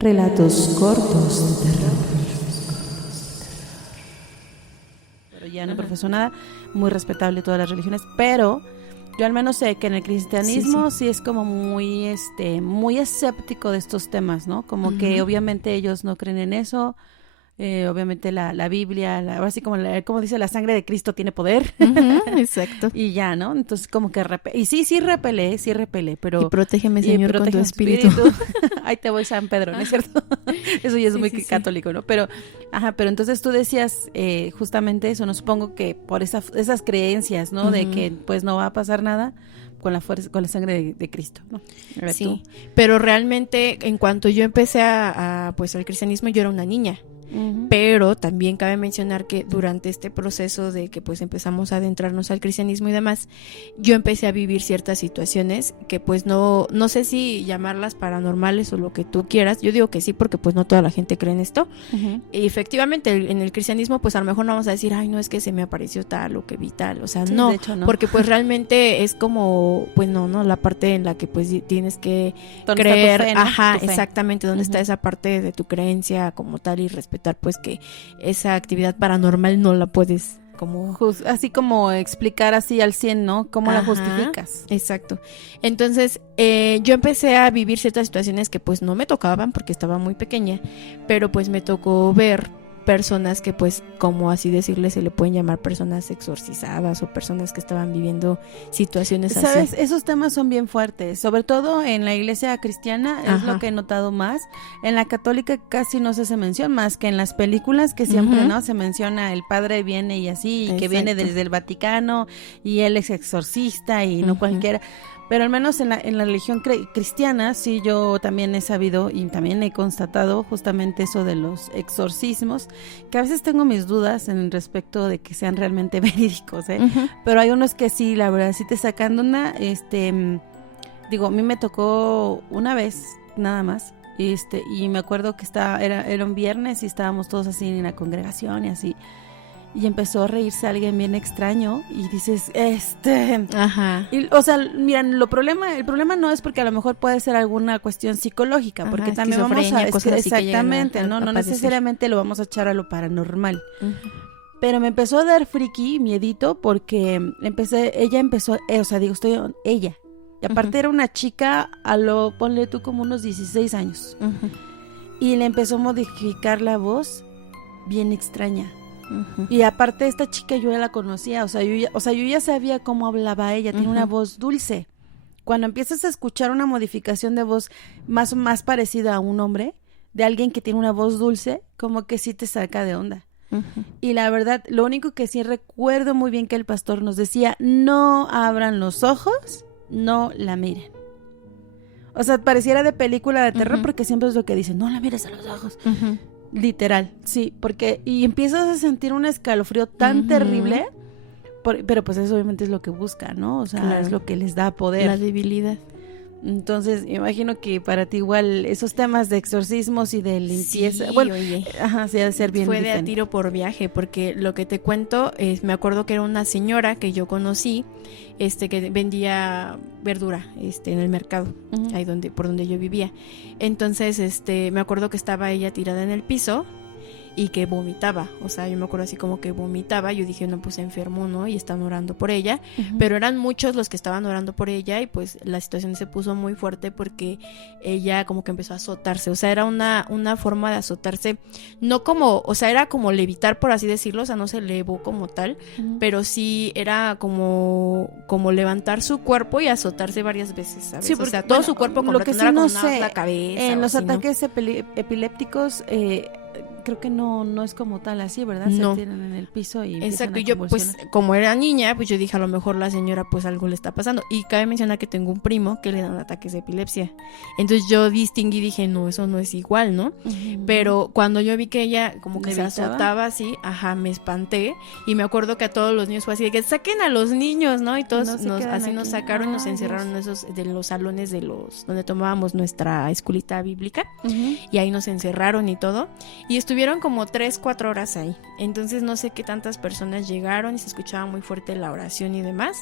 Relatos cortos de terror. Pero ya no profeso nada, muy respetable todas las religiones, pero yo al menos sé que en el cristianismo sí es como muy muy escéptico de estos temas, ¿no? Como que obviamente ellos no creen en eso. Obviamente la Biblia, ahora sí como dice, la sangre de Cristo tiene poder. Exacto. Y ya, ¿no? Entonces como que y sí repelé, pero... Y protégeme, Señor, con tu espíritu. Ahí te voy, San Pedro, ¿no es cierto? Eso ya es muy católico, ¿no? Pero entonces tú decías justamente eso, ¿no? Supongo que por esas creencias, ¿no? De que pues no va a pasar nada con la fuerza, con la sangre de Cristo, ¿no? A ver, sí, tú. pero realmente en cuanto yo empecé pues al cristianismo, yo era una niña. Pero también cabe mencionar que durante este proceso de que pues empezamos a adentrarnos al cristianismo y demás, yo empecé a vivir ciertas situaciones que pues no sé si llamarlas paranormales o lo que tú quieras. Yo digo que sí, porque pues no toda la gente cree en esto. Y efectivamente en el cristianismo pues a lo mejor no vamos a decir, ay, no, es que se me apareció tal o que vi tal, o sea, sí, no, de hecho, no, porque pues realmente es como, pues no, la parte en la que pues tienes que creer, está tu fe, ¿no? Tu fe. Exactamente, donde está esa parte de tu creencia como tal y respetar pues que esa actividad paranormal no la puedes como... así como explicar así al 100, ¿no? ¿Cómo la justificas? Exacto. Entonces, yo empecé a vivir ciertas situaciones que pues no me tocaban porque estaba muy pequeña, pero pues me tocó ver personas que pues, como así decirle, se le pueden llamar personas exorcizadas o personas que estaban viviendo situaciones así. ¿Sabes? Esos temas son bien fuertes, sobre todo en la iglesia cristiana, es lo que he notado más. En la católica casi no se hace mención, más que en las películas que siempre, ¿no? Se menciona el padre viene y así, y que viene desde el Vaticano y él es exorcista y no cualquiera. Pero al menos en la religión cristiana, sí, yo también he sabido y también he constatado justamente eso de los exorcismos, que a veces tengo mis dudas en respecto de que sean realmente verídicos, pero hay unos que sí, la verdad, sí te sacan una, digo, a mí me tocó una vez, nada más, y me acuerdo que era un viernes y estábamos todos así en la congregación y así, y empezó a reírse alguien bien extraño y dices, y, o sea, miran, el problema no es porque a lo mejor puede ser alguna cuestión psicológica, porque también vamos a exactamente, no necesariamente lo vamos a echar a lo paranormal. Pero me empezó a dar friki, miedito, porque ella empezó, ella, y aparte era una chica ponle tú como unos 16 años, y le empezó a modificar la voz bien extraña. Y aparte esta chica yo ya la conocía, yo ya sabía cómo hablaba ella, tiene una voz dulce. Cuando empiezas a escuchar una modificación de voz más parecida a un hombre, de alguien que tiene una voz dulce, como que sí te saca de onda. Y la verdad, lo único que sí recuerdo muy bien que el pastor nos decía, no abran los ojos, no la miren. O sea, pareciera de película de terror, porque siempre es lo que dicen, no la mires a los ojos. Literal, sí, porque y empiezas a sentir un escalofrío tan terrible, pero pues eso obviamente es lo que busca, ¿no? O sea, es lo que les da poder. La debilidad. Entonces, imagino que para ti igual esos temas de exorcismos y de limpieza, sí, bueno, oye, sí ha de ser bien fue diferente. de a tiro por viaje, porque lo que te cuento es, me acuerdo que era una señora que yo conocí, que vendía verdura, en el mercado, ahí por donde yo vivía. Entonces, me acuerdo que estaba ella tirada en el piso y que vomitaba, o sea, yo me acuerdo así como que vomitaba, yo dije, no, pues se enfermó, ¿no? Y están orando por ella, pero eran muchos los que estaban orando por ella y pues la situación se puso muy fuerte porque ella como que empezó a azotarse, o sea, era una forma de azotarse, no como, o sea, era como levitar, por así decirlo, o sea, no se elevó como tal, pero sí era como levantar su cuerpo y azotarse varias veces, ¿sabes? Sí, porque, o sea, todo su cuerpo completo, lo que sí no era no como sé, la cabeza. en los así, ataques epilépticos, creo que no es como tal así, ¿verdad? No. Se tiran en el piso y exacto, y yo pues como era niña, pues yo dije, a lo mejor la señora pues algo le está pasando, y cabe mencionar que tengo un primo que le dan ataques de epilepsia, entonces yo distinguí y dije, no, eso no es igual, ¿no? Pero cuando yo vi que ella como que se azotaba así, me espanté, y me acuerdo que a todos los niños fue así de que saquen a los niños, ¿no? Y todos nos sacaron y nos encerraron en esos de los salones donde tomábamos nuestra escuelita bíblica, y ahí nos encerraron y todo, y Estuvieron como 3-4 horas ahí. Entonces no sé qué tantas personas llegaron y se escuchaba muy fuerte la oración y demás,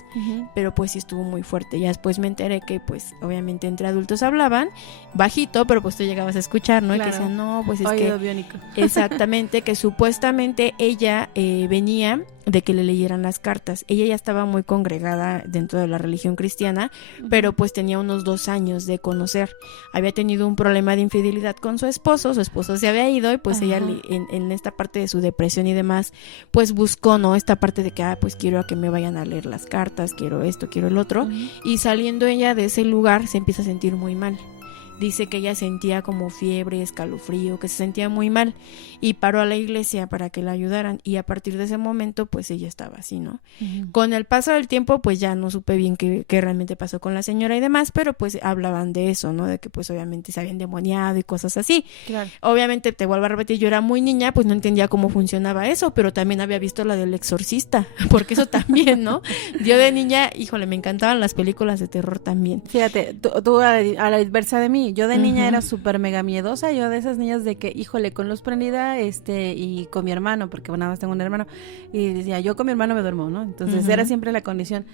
pero pues sí estuvo muy fuerte. Ya después me enteré que pues obviamente entre adultos hablaban bajito, pero pues tú llegabas a escuchar, ¿no? Claro. Y que decían, no, pues es Oído que biónico. exactamente, que supuestamente ella venía de que le leyeran las cartas. Ella ya estaba muy congregada dentro de la religión cristiana, pero pues tenía unos 2 años de conocer. Había tenido un problema de infidelidad con su esposo se había ido y pues ella en esta parte de su depresión y demás, pues buscó, ¿no? Esta parte de que, pues quiero a que me vayan a leer las cartas, quiero esto, quiero el otro, y saliendo ella de ese lugar se empieza a sentir muy mal. Dice que ella sentía como fiebre, escalofrío, que se sentía muy mal y paró a la iglesia para que la ayudaran y a partir de ese momento pues ella estaba así, ¿no? Con el paso del tiempo pues ya no supe bien qué realmente pasó con la señora y demás, pero pues hablaban de eso, ¿no? De que pues obviamente se había endemoniado y cosas así. Claro. Obviamente te vuelvo a repetir, yo era muy niña, pues no entendía cómo funcionaba eso, pero también había visto la del Exorcista, porque eso también, ¿no? Yo de niña, híjole, me encantaban las películas de terror también. Fíjate, tú a la inversa de mí, yo de niña era súper mega miedosa, yo de esas niñas de que, híjole, con luz prendida, y con mi hermano, porque nada más tengo un hermano, y decía, yo con mi hermano me duermo, ¿no? Entonces era siempre la condición.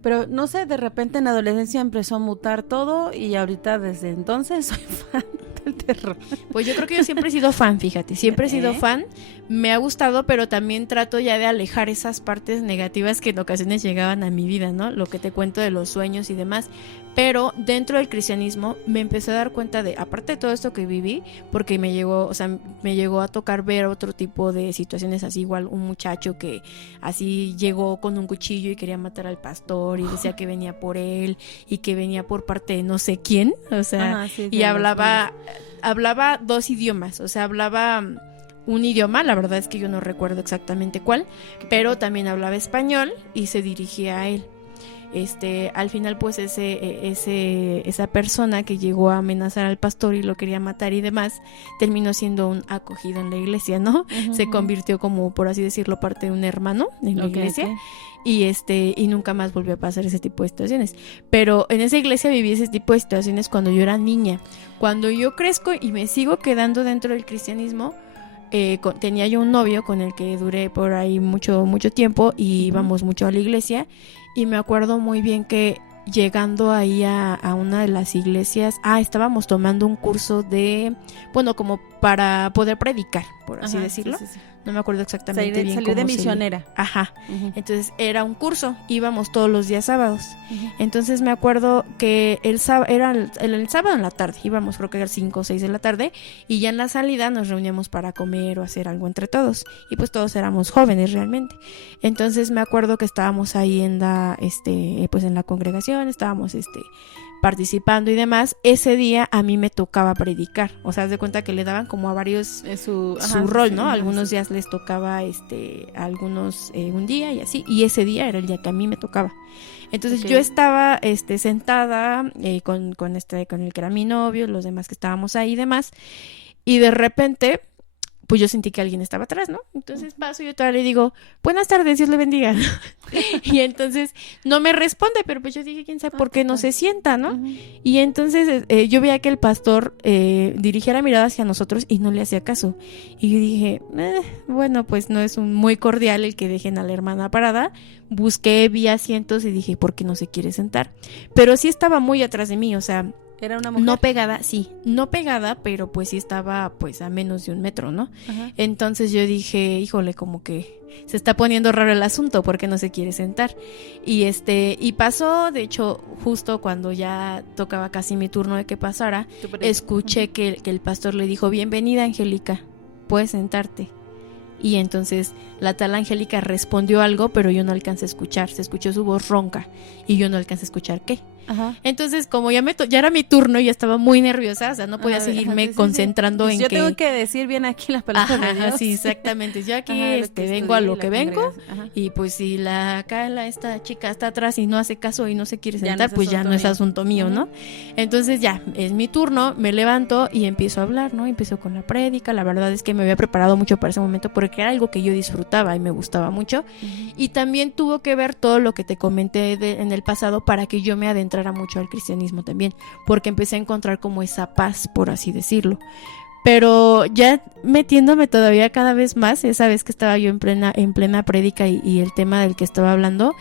Pero no sé, de repente en la adolescencia empezó a mutar todo y ahorita desde entonces soy fan del terror. Pues yo creo que yo siempre he sido fan, fíjate, siempre he sido fan, me ha gustado, pero también trato ya de alejar esas partes negativas que en ocasiones llegaban a mi vida, ¿no? Lo que te cuento de los sueños y demás, pero dentro del cristianismo me empecé a dar cuenta de, aparte de todo esto que viví, porque me llegó a tocar ver otro tipo de situaciones así, igual un muchacho que así llegó con un cuchillo y quería matar al pastor y decía que venía por él y que venía por parte de no sé quién, o sea, y hablaba 2 idiomas, o sea, hablaba un idioma, la verdad es que yo no recuerdo exactamente cuál, pero también hablaba español y se dirigía a él. Al final pues esa persona que llegó a amenazar al pastor y lo quería matar y demás, terminó siendo un acogido en la iglesia, ¿no? Se convirtió como, por así decirlo, parte de un hermano en la iglesia. Y nunca más volvió a pasar ese tipo de situaciones. Pero en esa iglesia viví ese tipo de situaciones cuando yo era niña. Cuando yo crezco y me sigo quedando dentro del cristianismo, tenía yo un novio con el que duré por ahí mucho tiempo y íbamos mucho a la iglesia. Y me acuerdo muy bien que llegando ahí a una de las iglesias, estábamos tomando un curso de, bueno, como para poder predicar, por así decirlo. Sí. No me acuerdo exactamente bien salir de misionera. Entonces era un curso, íbamos todos los días sábados. Entonces me acuerdo que el sábado en la tarde, íbamos creo que a las 5 o 6 de la tarde, y ya en la salida nos reuníamos para comer o hacer algo entre todos, y pues todos éramos jóvenes realmente. Entonces me acuerdo que estábamos ahí en la pues en la congregación, estábamos participando y demás. Ese día a mí me tocaba predicar, o sea, haz de cuenta que le daban como a varios su rol, ¿no? Algunos días les tocaba a algunos un día y así, y ese día era el día que a mí me tocaba. Entonces yo estaba sentada con el que era mi novio, los demás que estábamos ahí y demás, y de repente pues yo sentí que alguien estaba atrás, ¿no? Entonces paso y yo todavía le digo, buenas tardes, Dios le bendiga. Y entonces no me responde, pero pues yo dije, quién sabe por qué no se sienta, ¿no? Y entonces yo veía que el pastor dirigía la mirada hacia nosotros y no le hacía caso. Y yo dije, bueno, pues no es muy cordial el que dejen a la hermana parada. Busqué, vi asientos y dije, ¿por qué no se quiere sentar? Pero sí estaba muy atrás de mí, o sea, ¿era una mujer? No pegada, pero pues sí estaba pues a menos de 1 metro, ¿no? Entonces yo dije, híjole, como que se está poniendo raro el asunto porque no se quiere sentar. Y pasó, de hecho, justo cuando ya tocaba casi mi turno de que pasara, escuché que el pastor le dijo, bienvenida, Angélica, puedes sentarte. Y entonces la tal Angélica respondió algo, pero yo no alcancé a escuchar. Se escuchó su voz ronca y yo no alcancé a escuchar qué. Entonces, como ya era mi turno y ya estaba muy nerviosa, o sea, no podía seguirme concentrando en yo que... Yo tengo que decir bien aquí las palabras de Dios. Sí, exactamente. Yo aquí vengo a lo que vengo y pues si esta chica está atrás y no hace caso y no se quiere sentar, pues ya no es asunto mío, ¿no? Entonces ya, es mi turno, me levanto y empiezo a hablar, ¿no? Empiezo con la prédica. La verdad es que me había preparado mucho para ese momento porque era algo que yo disfrutaba y me gustaba mucho. Y también tuvo que ver todo lo que te comenté en el pasado para que yo me adentrara mucho al cristianismo también, porque empecé a encontrar como esa paz, por así decirlo. Pero ya metiéndome todavía cada vez más, esa vez que estaba yo en plena prédica y el tema del que estaba hablando,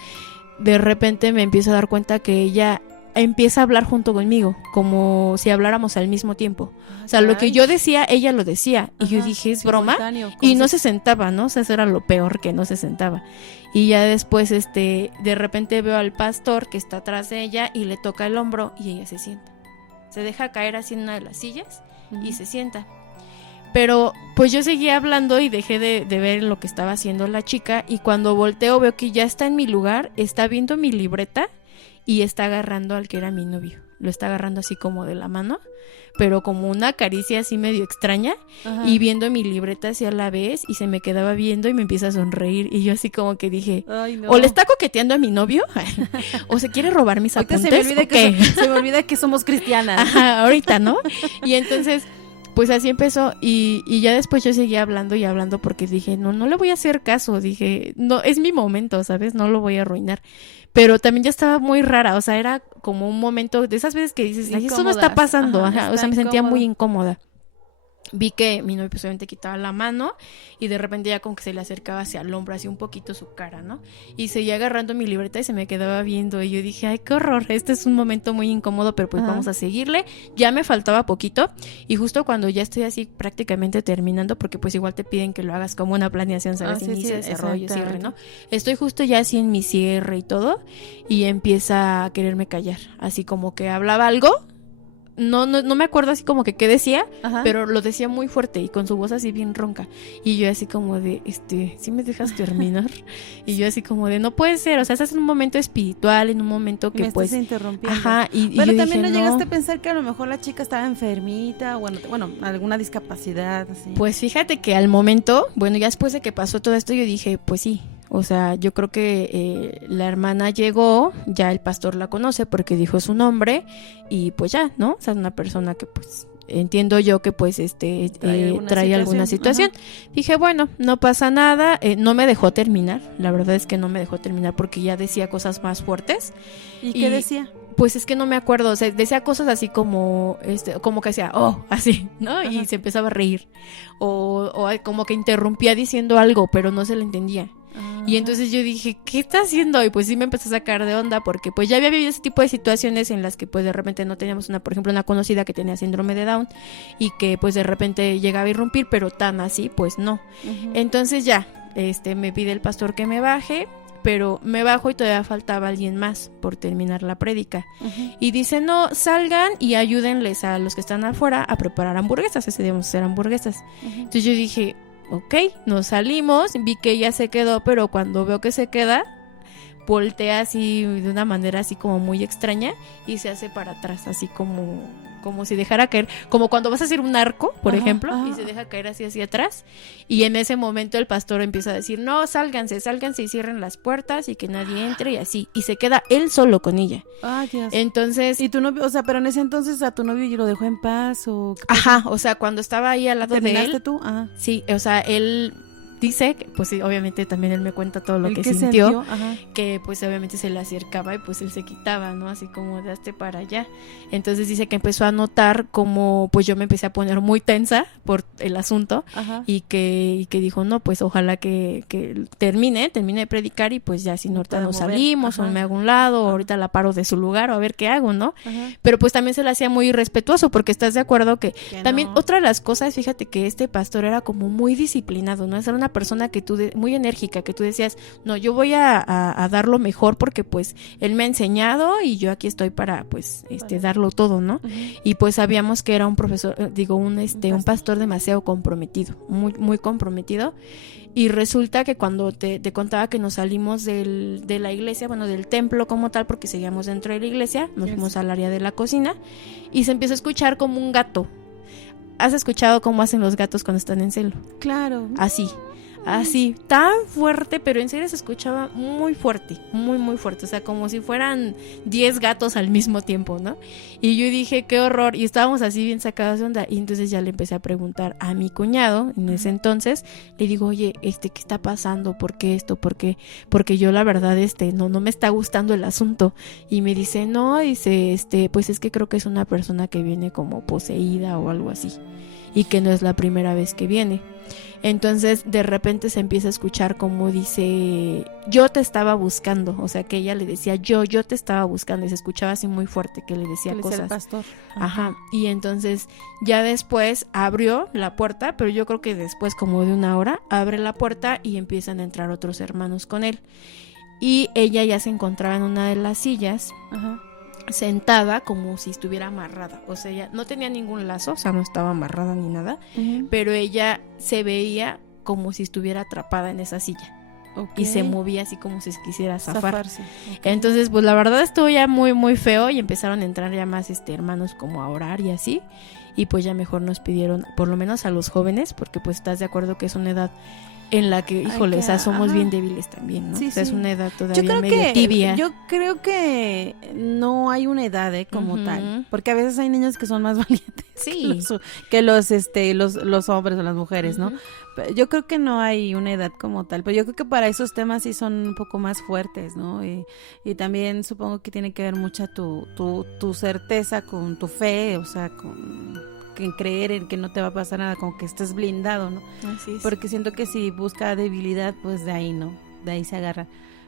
de repente me empiezo a dar cuenta que ella empieza a hablar junto conmigo, como si habláramos al mismo tiempo. O sea, lo que yo decía, ella lo decía. Y yo dije, ¿es broma? Y no se sentaba, ¿no? O sea, eso era lo peor, que no se sentaba. Y ya después, de repente veo al pastor que está atrás de ella y le toca el hombro y ella se sienta. Se deja caer así en una de las sillas y se sienta. Pero pues yo seguía hablando y dejé de ver lo que estaba haciendo la chica, y cuando volteo veo que ya está en mi lugar, está viendo mi libreta y está agarrando al que era mi novio. Lo está agarrando así como de la mano, pero como una caricia así medio extraña. Ajá. Y viendo mi libreta hacia la vez, y se me quedaba viendo y me empieza a sonreír, y yo así como que dije, ay, no. O le está coqueteando a mi novio o se quiere robar mis apuntes. Se me olvida que somos cristianas. Ajá, ahorita, ¿no? Y entonces pues así empezó, y ya después yo seguía hablando y hablando porque dije, no le voy a hacer caso, dije, no, es mi momento, ¿sabes? No lo voy a arruinar. Pero también ya estaba muy rara, o sea, era como un momento de esas veces que dices, ay, esto no está pasando, ajá, o sea, me sentía muy incómoda. Vi que mi novio pues obviamente quitaba la mano y de repente ya como que se le acercaba hacia el hombro, así un poquito su cara, ¿no? Y seguía agarrando mi libreta y se me quedaba viendo, y yo dije, ay, qué horror, este es un momento muy incómodo, pero pues vamos a seguirle. Ya me faltaba poquito, y justo cuando ya estoy así prácticamente terminando, porque pues igual te piden que lo hagas como una planeación, ¿sabes? Inicio, desarrollo, cierre, ¿no? Estoy justo ya así en mi cierre y todo, y empieza a quererme callar, así como que hablaba algo. No me acuerdo así como que qué decía, pero lo decía muy fuerte y con su voz así bien ronca. Y yo así como de, ¿sí me dejas terminar? Y yo así como de, no puede ser, o sea, estás en un momento espiritual, en un momento que pues... Me estás interrumpiendo. Ajá, pero yo también dije, no llegaste a pensar que a lo mejor la chica estaba enfermita, bueno, alguna discapacidad, así. Pues fíjate que al momento, bueno, ya después de que pasó todo esto, yo dije, pues sí. O sea, yo creo que la hermana llegó, ya el pastor la conoce porque dijo su nombre, y pues ya, ¿no? O sea, una persona que pues entiendo yo que pues trae alguna situación. Dije, bueno, no pasa nada, no me dejó terminar, la verdad es que no me dejó terminar porque ya decía cosas más fuertes. ¿Y qué decía? Pues es que no me acuerdo, o sea, decía cosas así como que decía, oh, así, ¿no? Y se empezaba a reír, o como que interrumpía diciendo algo, pero no se le entendía. Y entonces yo dije, ¿qué está haciendo? Y pues sí me empezó a sacar de onda, porque pues ya había vivido ese tipo de situaciones en las que pues de repente no teníamos por ejemplo, una conocida que tenía síndrome de Down, y que pues de repente llegaba a irrumpir, pero tan así, pues no. Entonces ya, me pide el pastor que me baje, pero me bajo y todavía faltaba alguien más por terminar la prédica. Y dice, no, salgan y ayúdenles a los que están afuera a preparar hamburguesas, ese debemos hacer hamburguesas. Entonces yo dije, ok, nos salimos, vi que ella se quedó, pero cuando veo que se queda, voltea así de una manera así como muy extraña y se hace para atrás, así como si dejara caer, como cuando vas a hacer un arco, por ejemplo, y se deja caer así hacia atrás, y en ese momento el pastor empieza a decir, no, sálganse y cierren las puertas y que nadie entre, y así, y se queda él solo con ella. Dios. Entonces, y tu novio, o sea, pero en ese entonces a tu novio lo dejó en paz, o o sea, cuando estaba ahí al lado de él, tú? Sí, o sea, él dice, pues sí, obviamente también él me cuenta todo lo que sintió, que pues obviamente se le acercaba y pues él se quitaba, ¿no? Así como de hazte para allá. Entonces dice que empezó a notar como pues yo me empecé a poner muy tensa por el asunto, y que dijo, no, pues ojalá que termine de predicar, y pues ya si no ahorita nos salimos, o me hago un lado, o ahorita la paro de su lugar, o a ver qué hago, ¿no? Pero pues también se le hacía muy irrespetuoso, porque estás de acuerdo que también no. Otra de las cosas, fíjate que este pastor era como muy disciplinado, ¿no? Era una persona que muy enérgica, que tú decías, no, yo voy a dar lo mejor porque pues él me ha enseñado y yo aquí estoy para pues darlo todo, ¿no? Y pues sabíamos que era un profesor, un pastor demasiado comprometido, muy, muy comprometido. Y resulta que cuando te contaba que nos salimos de la iglesia, bueno, del templo como tal, porque seguíamos dentro de la iglesia, nos fuimos al área de la cocina y se empezó a escuchar como un gato. ¿Has escuchado cómo hacen los gatos cuando están en celo? Claro. Así, tan fuerte, pero en serio se escuchaba muy fuerte, muy, muy fuerte, o sea, como si fueran 10 gatos al mismo tiempo, ¿no? Y yo dije, qué horror, y estábamos así bien sacados de onda, y entonces ya le empecé a preguntar a mi cuñado, en ese entonces, le digo, oye, ¿qué está pasando? ¿Por qué esto? ¿Por qué? Porque yo la verdad, no me está gustando el asunto, y me dice, no, dice, pues es que creo que es una persona que viene como poseída o algo así. y que no es la primera vez que viene. Entonces de repente se empieza a escuchar como dice, yo te estaba buscando, o sea que ella le decía yo te estaba buscando, y se escuchaba así muy fuerte que le decía cosas. El pastor. Ajá, y entonces ya después abrió la puerta, pero yo creo que después como de una hora abre la puerta y empiezan a entrar otros hermanos con él. Y ella ya se encontraba en una de las sillas, sentada como si estuviera amarrada, o sea, ella no tenía ningún lazo, o sea, no estaba amarrada ni nada, pero ella se veía como si estuviera atrapada en esa silla. Y se movía así como si quisiera zafarse. Entonces, pues la verdad estuvo ya muy muy feo y empezaron a entrar ya más hermanos como a orar y así, y pues ya mejor nos pidieron, por lo menos a los jóvenes, porque pues estás de acuerdo que es una edad en la que, híjole, o sea, somos bien débiles también, ¿no? Sí, o sea, sí. es una edad todavía medio tibia. Yo creo que no hay una edad como tal, porque a veces hay niños que son más valientes que los hombres o las mujeres, ¿no? Yo creo que no hay una edad como tal, pero yo creo que para esos temas sí son un poco más fuertes, ¿no? Y también supongo que tiene que ver mucha tu certeza con tu fe, o sea, en creer en que no te va a pasar nada, como que estés blindado, ¿no? Así es. Porque siento que si busca debilidad, pues de ahí, ¿no? De ahí se agarra.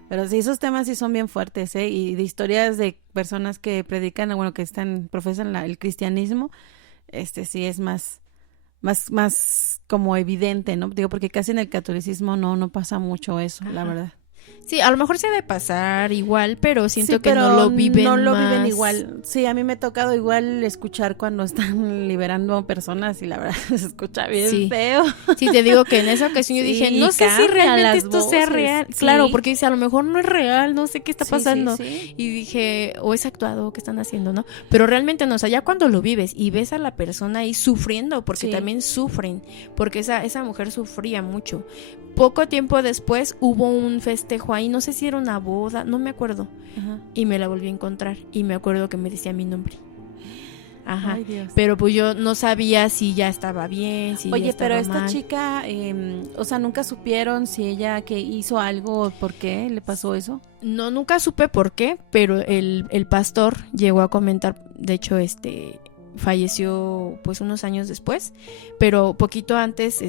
Pero sí, esos temas sí son bien fuertes, ¿eh? Y de historias de personas que predican, bueno, que profesan el cristianismo, sí es más como evidente, ¿no? Digo, porque casi en el catolicismo no pasa mucho eso, la verdad. Sí, a lo mejor se ha de pasar igual, pero siento que no lo viven viven igual. Sí, a mí me ha tocado igual escuchar cuando están liberando personas y la verdad se escucha bien feo. Sí, te digo que en esa ocasión yo dije, no sé si realmente esto sea real. Sí. Claro, porque dice, a lo mejor no es real, no sé qué está pasando. Sí. Y dije, o es actuado, ¿qué están haciendo, no? Pero realmente no, o sea, ya cuando lo vives y ves a la persona ahí sufriendo, porque también sufren, porque esa mujer sufría mucho. Poco tiempo después hubo un festejo ahí, no sé si era una boda, no me acuerdo. Y me la volví a encontrar y me acuerdo que me decía mi nombre. Ajá. Ay, Dios. Pero pues yo no sabía si ya estaba bien, si ya estaba pero mal. Esta chica, o sea, ¿nunca supieron si ella que hizo algo o por qué le pasó eso? No, nunca supe por qué, pero el pastor llegó a comentar, de hecho, falleció pues unos años después, pero poquito antes,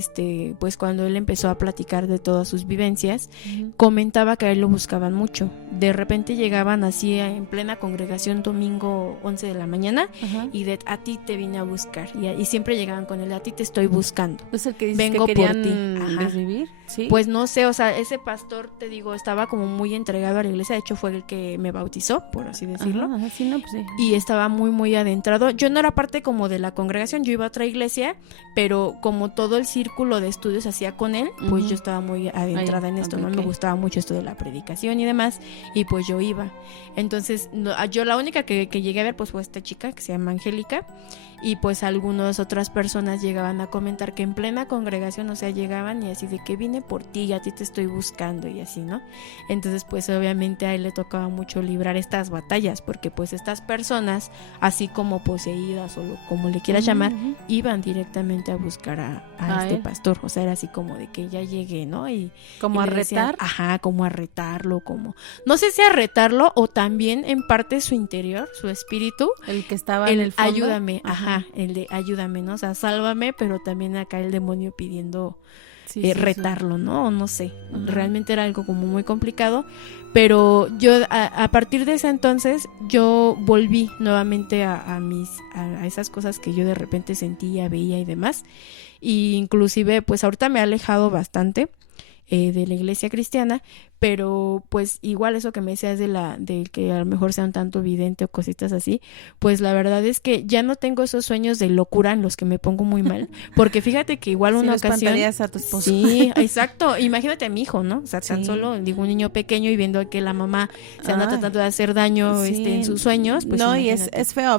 pues cuando él empezó a platicar de todas sus vivencias, comentaba que a él lo buscaban mucho. De repente llegaban así en plena congregación domingo 11 de la mañana y a ti te vine a buscar, y siempre llegaban con él, a ti te estoy buscando. ¿Es el que dices vengo que por ti? desvivir? ¿Sí? Pues no sé, o sea, ese pastor, te digo, estaba como muy entregado a la iglesia, de hecho fue el que me bautizó, por así decirlo. Sí, no, pues sí. Y estaba muy muy adentrado. Yo no era parte como de la congregación, yo iba a otra iglesia, pero como todo el círculo de estudios hacía con él, pues yo estaba muy adentrada en esto, ¿no? Me gustaba mucho esto de la predicación y demás, y pues yo iba. Entonces, yo la única que llegué a ver pues fue esta chica que se llama Angélica, y pues algunas otras personas llegaban a comentar que en plena congregación, o sea, llegaban y así de que vine por ti y a ti te estoy buscando y así, ¿no? Entonces pues obviamente a él le tocaba mucho librar estas batallas, porque pues estas personas, así como poseídas o como le quieras llamar, iban directamente a buscar a este pastor, o sea, era así como de que ya llegué, ¿no? Y como a retar. Ajá, como a retarlo, como no sé si a retarlo o también en parte su interior, su espíritu, el que estaba en el fondo. Ayúdame, el de ayúdame, ¿no? O sea, sálvame, pero también acá el demonio pidiendo retarlo, ¿no? O no sé, realmente era algo como muy complicado, pero yo a partir de ese entonces yo volví nuevamente a esas cosas que yo de repente sentía, veía y demás, y inclusive pues ahorita me he alejado bastante de la iglesia cristiana, pero pues igual eso que me decías de que a lo mejor sea un tanto vidente o cositas así, pues la verdad es que ya no tengo esos sueños de locura en los que me pongo muy mal, porque fíjate que igual una ocasión a tu esposo. Sí, exacto, imagínate a mi hijo, ¿no? O sea, tan solo digo un niño pequeño y viendo que la mamá se anda tratando de hacer daño en sus sueños, pues no, y es feo.